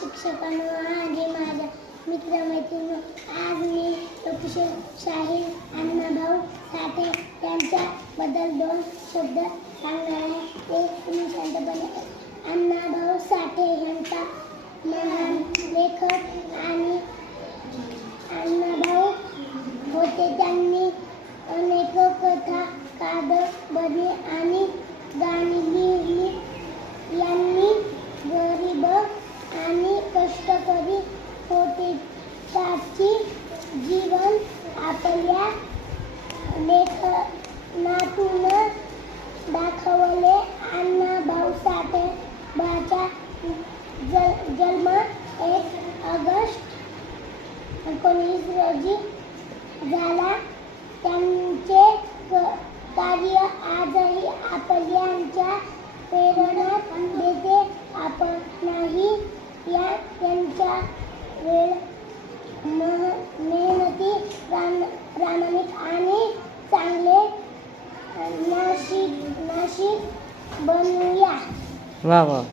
शिक्षकांनो आणि माझ्या मित्रमैत्रिणींनो, आज मी प्रोफेसर शाहीर अण्णाभाऊ साठे यांच्याबद्दल 2 शब्द सांगणार आहे. ते तुम्ही शांतपणे अण्णाभाऊ साठे यांचा महान लेखक आणि अण्णाभाऊ होते. त्यांनी अनेक कथा, कादंबरी आणि गाणी लिहिली. यांनी गरीब आणि कष्टकरी होते त्याचे जीवन आपल्या लेखनातून दाखवले. अण्णाभाऊ साठेंचा जन्म 1 ऑगस्ट 19 रोजी झाला. त्यांचे कार्य आजही आपल्याला प्रेरणा देते. आपणही त्यांच्या मेहनती, प्रामाणिक आणि चांगले नाशिक बनूया. वाह वाह.